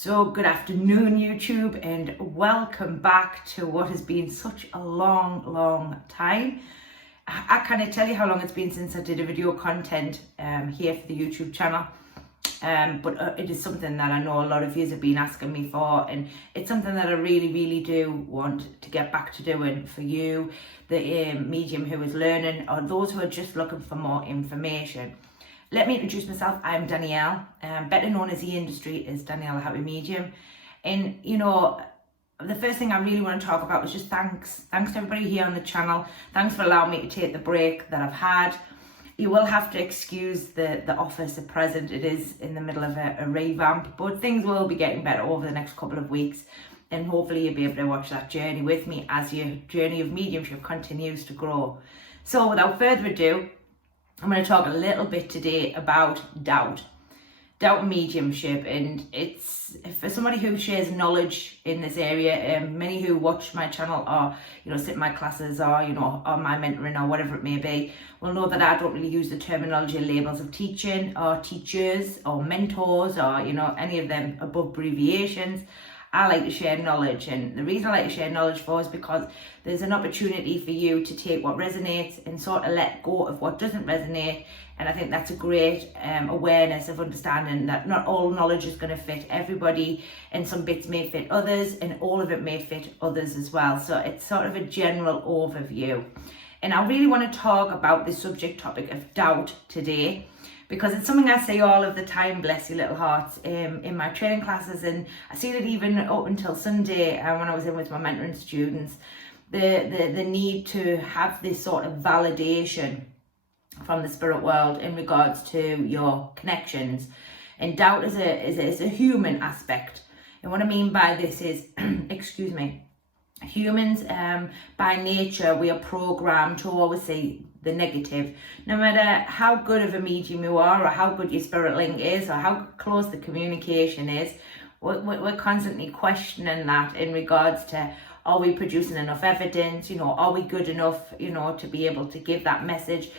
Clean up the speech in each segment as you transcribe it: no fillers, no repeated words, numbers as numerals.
So good afternoon, YouTube, and welcome back to what has been such a long time. I can't tell you how long it's been since I did a video content here for the YouTube channel, but it is something that I know a lot of you have been asking me for, and it's something that I really do want to get back to doing for you, the medium who is learning, or those who are just looking for more information. Let me introduce myself. I'm Danielle, better known as the industry as Danielle Happy Medium. And you know, the first thing I really want to talk about is just thanks to everybody here on the channel. Thanks for allowing me to take the break that I've had. You will have to excuse the office at present. It is in the middle of a revamp, but things will be getting better over the next couple of weeks. And hopefully you'll be able to watch that journey with me as your journey of mediumship continues to grow. So without further ado, I'm going to talk a little bit today about doubt and mediumship, and it's for somebody who shares knowledge in this area. Many who watch my channel or sit in my classes or or my mentoring or whatever it may be will know that I don't really use the terminology or labels of teaching or teachers or mentors or any of them above abbreviations. I like to share knowledge, and the reason I like to share knowledge for is because there's an opportunity for you to take what resonates and sort of let go of what doesn't resonate. And I think that's a great awareness of understanding that not all knowledge is going to fit everybody, and some bits may fit others, and all of it may fit others as well. So it's sort of a general overview. And I really want to talk about the subject topic of doubt today, because it's something I say all of the time, bless your little hearts, in my training classes, and I see it even up until Sunday when I was in with my mentoring students, the need to have this sort of validation from the spirit world in regards to your connections. And doubt is a human aspect. And what I mean by this is, excuse me, humans by nature, we are programmed to always see the negative. No matter how good of a medium you are, or how good your spirit link is, or how close the communication is, we're constantly questioning that in regards to, are we producing enough evidence? Are we good enough to be able to give that message?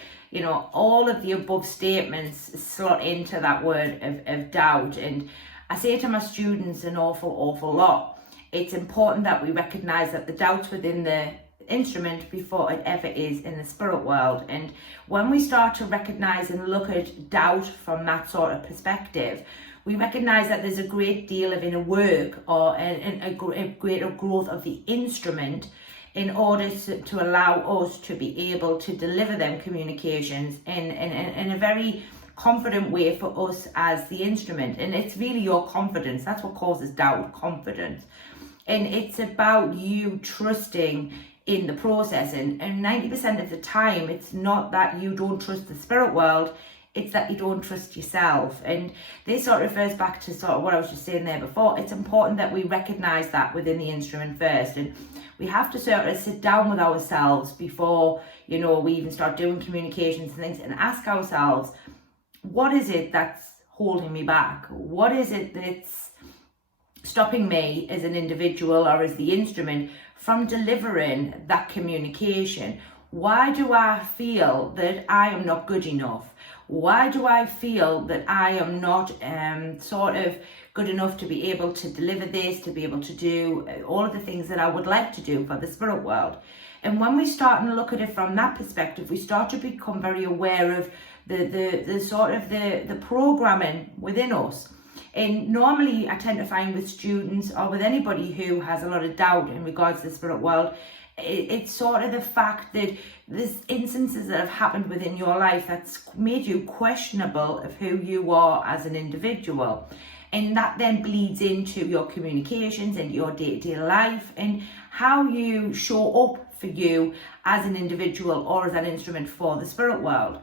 All of the above statements slot into that word of doubt. And I say to my students an awful lot, it's important that we recognize that the doubt's within the instrument before it ever is in the spirit world. And when we start to recognize and look at doubt from that sort of perspective, we recognize that there's a great deal of inner work or a greater growth of the instrument in order to allow us to be able to deliver them communications in a very confident way for us as the instrument. And it's really your confidence that's what causes doubt, confidence. And it's about you trusting in the process, and 90% of the time it's not that you don't trust the spirit world, it's that you don't trust yourself. And this sort of refers back to sort of what I was just saying there before. It's important that we recognize that within the instrument first, and we have to sort of sit down with ourselves before we even start doing communications and things, and ask ourselves, what is it that's holding me back? What is it that's stopping me as an individual or as the instrument from delivering that communication? Why do I feel that I am not good enough? Why do I feel that I am not sort of good enough to be able to deliver this, to be able to do all of the things that I would like to do for the spirit world? And when we start and look at it from that perspective, we start to become very aware of the sort of the programming within us. And normally I tend to find with students or with anybody who has a lot of doubt in regards to the spirit world, it's sort of the fact that there's instances that have happened within your life that's made you questionable of who you are as an individual. And that then bleeds into your communications and your day-to-day life and how you show up for you as an individual or as an instrument for the spirit world.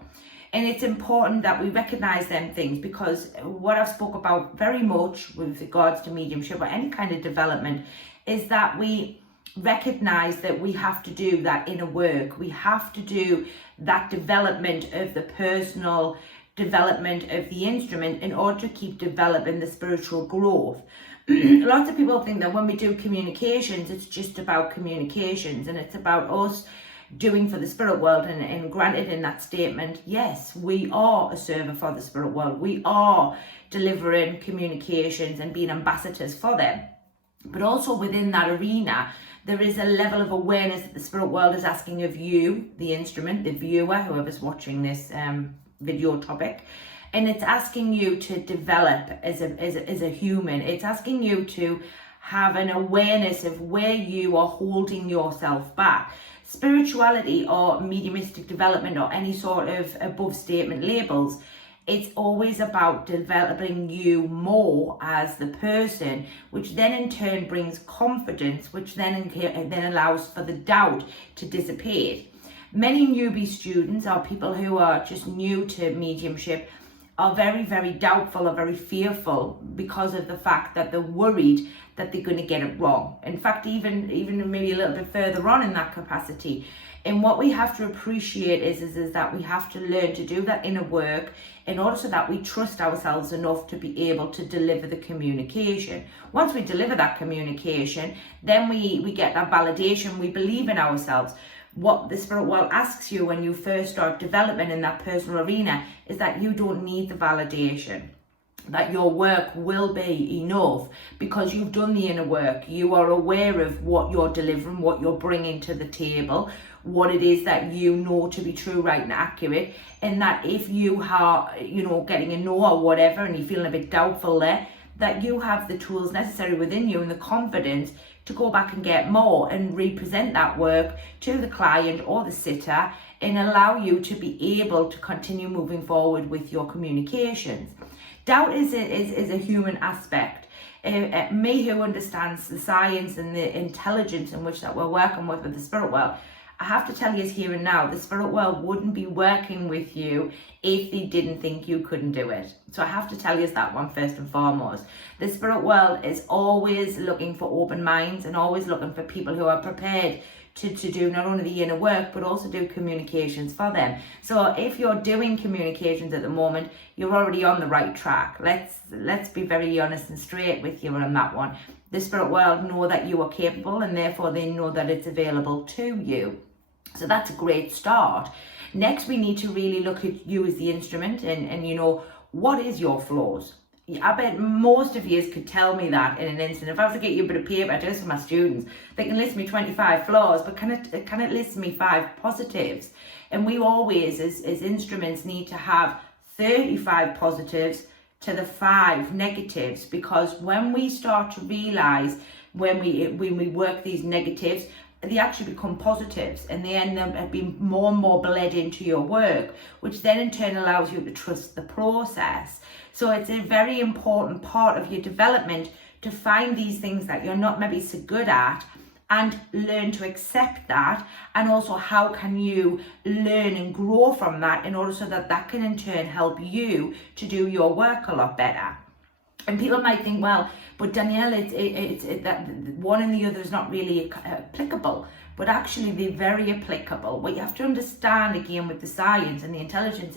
And it's important that we recognize them things, because what I've spoke about very much with regards to mediumship or any kind of development is that we recognize that we have to do that inner work. We have to do that development of the personal development of the instrument in order to keep developing the spiritual growth. Lots of people think that when we do communications, it's just about communications, and it's about us doing for the spirit world. And granted, in that statement, yes, we are a server for the spirit world. We are delivering communications and being ambassadors for them. But also within that arena, there is a level of awareness that the spirit world is asking of you, the instrument, the viewer, whoever's watching this video topic. And it's asking you to develop as a human. It's asking you to have an awareness of where you are holding yourself back. Spirituality or mediumistic development or any sort of above statement labels, it's always about developing you more as the person, which then in turn brings confidence, which then allows for the doubt to dissipate. Many newbie students or people who are just new to mediumship are very, very doubtful or very fearful because of the fact that they're worried that they're going to get it wrong. In fact, even maybe a little bit further on in that capacity. And what we have to appreciate is that we have to learn to do that inner work in order so that we trust ourselves enough to be able to deliver the communication. Once we deliver that communication, then we get that validation, we believe in ourselves. What the spirit world asks you when you first start development in that personal arena is that you don't need the validation, that your work will be enough because you've done the inner work. You are aware of what you're delivering, what you're bringing to the table, what it is that you know to be true, right and accurate, and that if you are, getting a no or whatever and you're feeling a bit doubtful there, that you have the tools necessary within you and the confidence to go back and get more and represent that work to the client or the sitter and allow you to be able to continue moving forward with your communications. Doubt is a human aspect. Me, who understands the science and the intelligence in which that we're working with the spirit world, I have to tell you here and now, the spirit world wouldn't be working with you if they didn't think you couldn't do it. So I have to tell you that one first and foremost. The spirit world is always looking for open minds and always looking for people who are prepared to do not only the inner work, but also do communications for them. So if you're doing communications at the moment, you're already on the right track. Let's be very honest and straight with you on that one. The spirit world know that you are capable and therefore they know that it's available to you. So that's a great start. Next, we need to really look at you as the instrument and what is your flaws? I bet most of you could tell me that in an instant. If I was to get you a bit of paper, just for my students, they can list me 25 flaws, but can it list me 5 positives? And we always, as instruments, need to have 35 positives to the 5 negatives, because when we start to realize when we work these negatives, they actually become positives and they end up being more and more bled into your work, which then in turn allows you to trust the process. So it's a very important part of your development to find these things that you're not maybe so good at and learn to accept that, and also how can you learn and grow from that in order so that that can in turn help you to do your work a lot better. And people might think, well, but Danielle, it's that one and the other is not really applicable, but actually they're very applicable. What you have to understand again with the science and the intelligence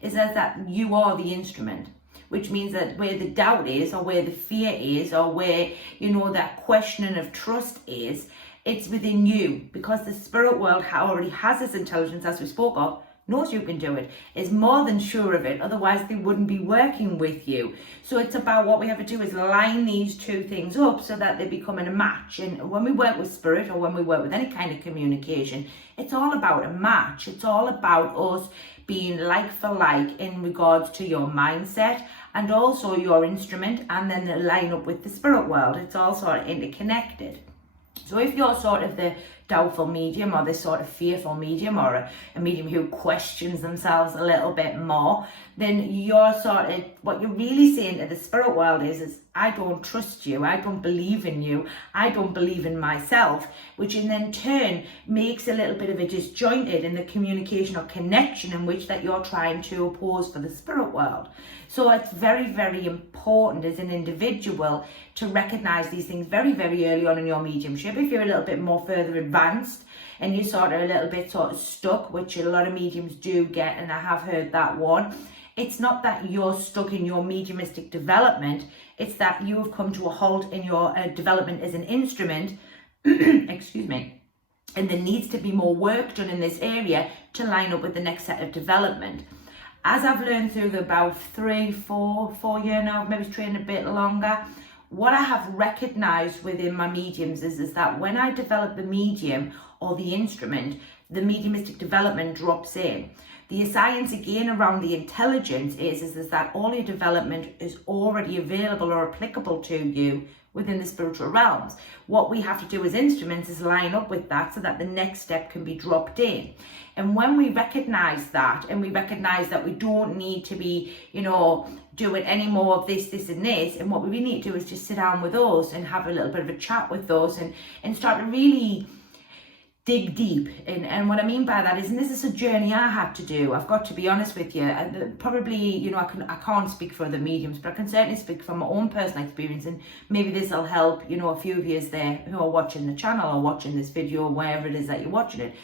is that you are the instrument, which means that where the doubt is, or where the fear is, or where, that questioning of trust is, it's within you, because the spirit world already has this intelligence, as we spoke of, knows you can do it, is more than sure of it, otherwise they wouldn't be working with you. So it's about what we have to do is line these two things up so that they become in a match. And when we work with spirit, or when we work with any kind of communication, it's all about a match. It's all about us being like for like in regards to your mindset and also your instrument, and then the line up with the spirit world. It's all sort of interconnected. So if you're sort of the doubtful medium, or this sort of fearful medium, or a medium who questions themselves a little bit more, then you're sort of, what you're really saying to the spirit world is I don't trust you, I don't believe in you, I don't believe in myself, which in then turn makes a little bit of a disjointed in the communication or connection in which that you're trying to oppose for the spirit world. So it's very, very important as an individual to recognize these things very, very early on in your mediumship. If you're a little bit more further advanced and you're sort of a little bit sort of stuck, which a lot of mediums do get, and I have heard that one, it's not that you're stuck in your mediumistic development, it's that you have come to a halt in your development as an instrument, excuse me, and there needs to be more work done in this area to line up with the next set of development. As I've learned through the about 4 year now, maybe trained a bit longer, what I have recognized within my mediums is that when I develop the medium or the instrument, the mediumistic development drops in. The science again around the intelligence is that all your development is already available or applicable to you within the spiritual realms. What we have to do as instruments is line up with that so that the next step can be dropped in. And when we recognize that, and we recognize that we don't need to be, doing any more of this, and this, and what we really need to do is just sit down with us and have a little bit of a chat with us and start to really dig deep. And what I mean by that is, and this is a journey I had to do, I've got to be honest with you, probably, I can't speak for other mediums, but I can certainly speak from my own personal experience, and maybe this will help, a few of you there who are watching the channel or watching this video, wherever it is that you're watching it.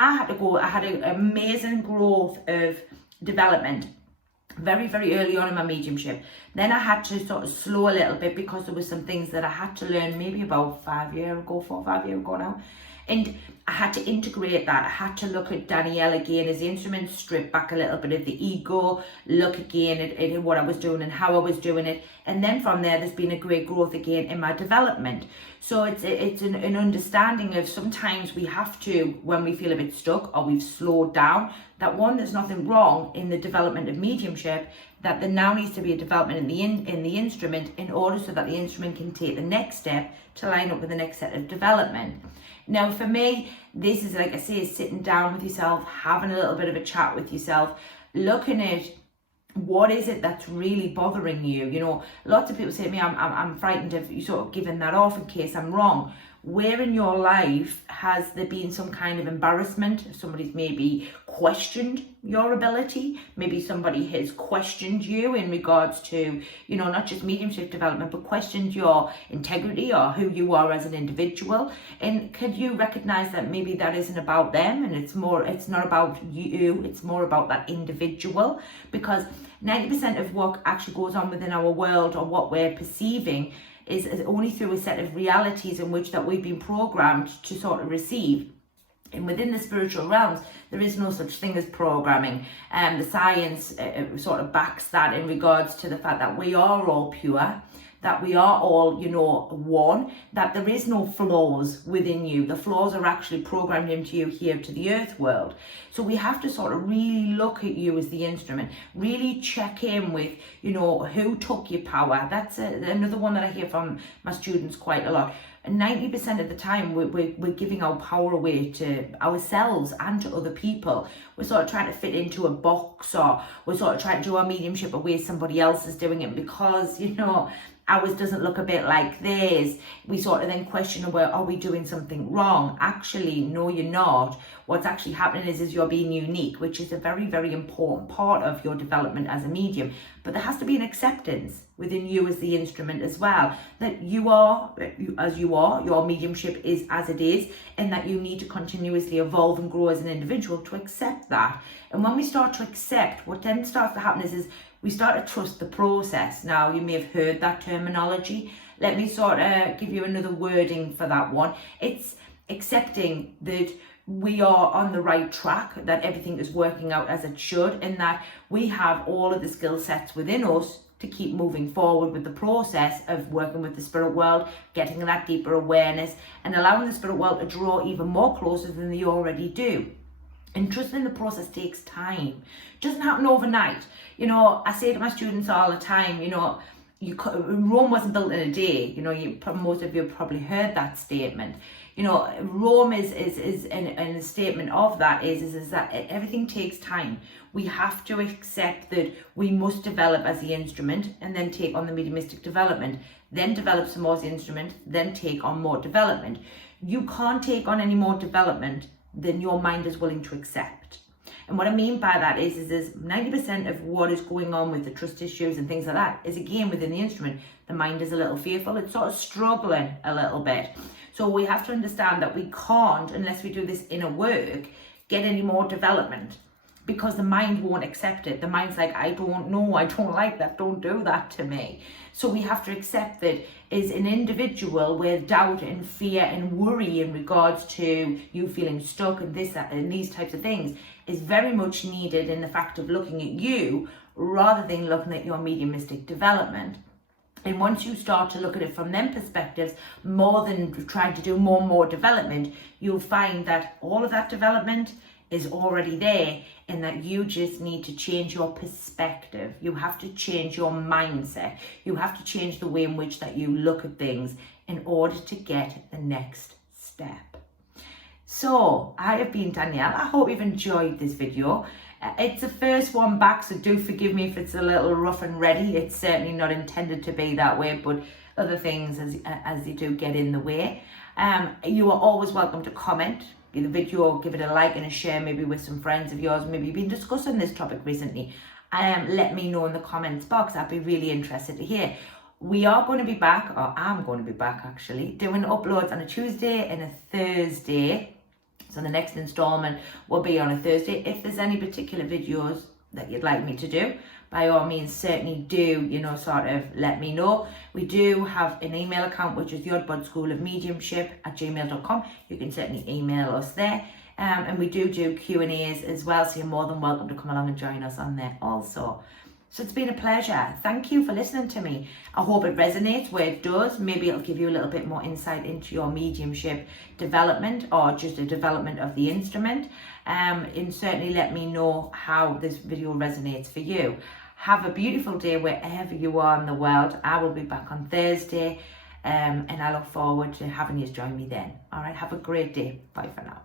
I had an amazing growth of development very, very early on in my mediumship. Then I had to sort of slow a little bit because there were some things that I had to learn maybe about 4 or 5 years ago now. And I had to integrate that. I had to look at Danielle again as the instrument, strip back a little bit of the ego, look again at what I was doing and how I was doing it. And then from there, there's been a great growth again in my development. So it's an understanding of sometimes we have to, when we feel a bit stuck or we've slowed down, that one, there's nothing wrong in the development of mediumship, that there now needs to be a development in the instrument in order so that the instrument can take the next step to line up with the next set of development. Now, for me, this is, like I say, is sitting down with yourself, having a little bit of a chat with yourself, looking at what is it that's really bothering you. Lots of people say to me, I'm frightened of you sort of giving that off in case I'm wrong. Where in your life has there been some kind of embarrassment? Somebody's maybe questioned your ability. Maybe somebody has questioned you in regards to, not just mediumship development, but questioned your integrity or who you are as an individual. And could you recognize that maybe that isn't about them, and it's not about you, it's more about that individual? Because 90% of what actually goes on within our world or what we're perceiving is only through a set of realities in which that we've been programmed to sort of receive. And within the spiritual realms, there is no such thing as programming. And the science sort of backs that in regards to the fact that we are all pure, that we are all, one, that there is no flaws within you. The flaws are actually programmed into you here to the earth world. So we have to sort of really look at you as the instrument, really check in with, who took your power. That's another one that I hear from my students quite a lot. And 90% of the time, we're giving our power away to ourselves and to other people. We're sort of trying to fit into a box, or we're sort of trying to do our mediumship a way somebody else is doing it because, ours doesn't look a bit like theirs. We sort of then question, well, are we doing something wrong? Actually, no, you're not. What's actually happening is you're being unique, which is a very, very important part of your development as a medium. But there has to be an acceptance within you as the instrument as well, that you are as you are, your mediumship is as it is, and that you need to continuously evolve and grow as an individual to accept that. And when we start to accept, what then starts to happen is we start to trust the process. Now, you may have heard that terminology. Let me sort of give you another wording for that one. It's accepting that we are on the right track, that everything is working out as it should, and that we have all of the skill sets within us to keep moving forward with the process of working with the spirit world, getting that deeper awareness, and allowing the spirit world to draw even more closer than they already do. And trusting the process takes time. It doesn't happen overnight. I say to my students all the time, Rome wasn't built in a day. Most of you have probably heard that statement. Rome is and a statement of that is that everything takes time. We have to accept that we must develop as the instrument and then take on the mediumistic development, then develop some more as the instrument, then take on more development. You can't take on any more development than your mind is willing to accept. And what I mean by that is 90% of what is going on with the trust issues and things like that is again within the instrument. The mind is a little fearful, it's sort of struggling a little bit. So we have to understand that we can't, unless we do this inner work, get any more development. because the mind won't accept it. The mind's like, I don't know, I don't like that, don't do that to me. So we have to accept that as an individual with doubt and fear and worry in regards to you feeling stuck and this, that, and these types of things is very much needed in the fact of looking at you rather than looking at your mediumistic development. And once you start to look at it from them perspectives, more than trying to do more and more development, you'll find that all of that development is already there, and that you just need to change your perspective. You have to change your mindset. You have to change the way in which that you look at things in order to get the next step. So I have been Danielle. I hope you've enjoyed this video. It's the first one back, so do forgive me if it's a little rough and ready. It's certainly not intended to be that way, but other things as they do get in the way. You are always welcome to comment the video, give it a like and a share, maybe with some friends of yours. Maybe you've been discussing this topic recently. Let me know in the comments box. I'd be really interested to hear. We are going to be back, or I'm going to be back actually, doing uploads on a Tuesday and a Thursday. So the next installment will be on a Thursday. If there's any particular videos that you'd like me to do, by all means, certainly do, sort of let me know. We do have an email account, which is the Oddbod School of Mediumship @gmail.com. You can certainly email us there. And we do Q&As as well, so you're more than welcome to come along and join us on there also. So it's been a pleasure. Thank you for listening to me. I hope it resonates. Where it does, maybe it'll give you a little bit more insight into your mediumship development, or just a development of the instrument. And certainly let me know how this video resonates for you. Have a beautiful day wherever you are in the world. I will be back on Thursday, and I look forward to having you join me then. All right, have a great day. Bye for now.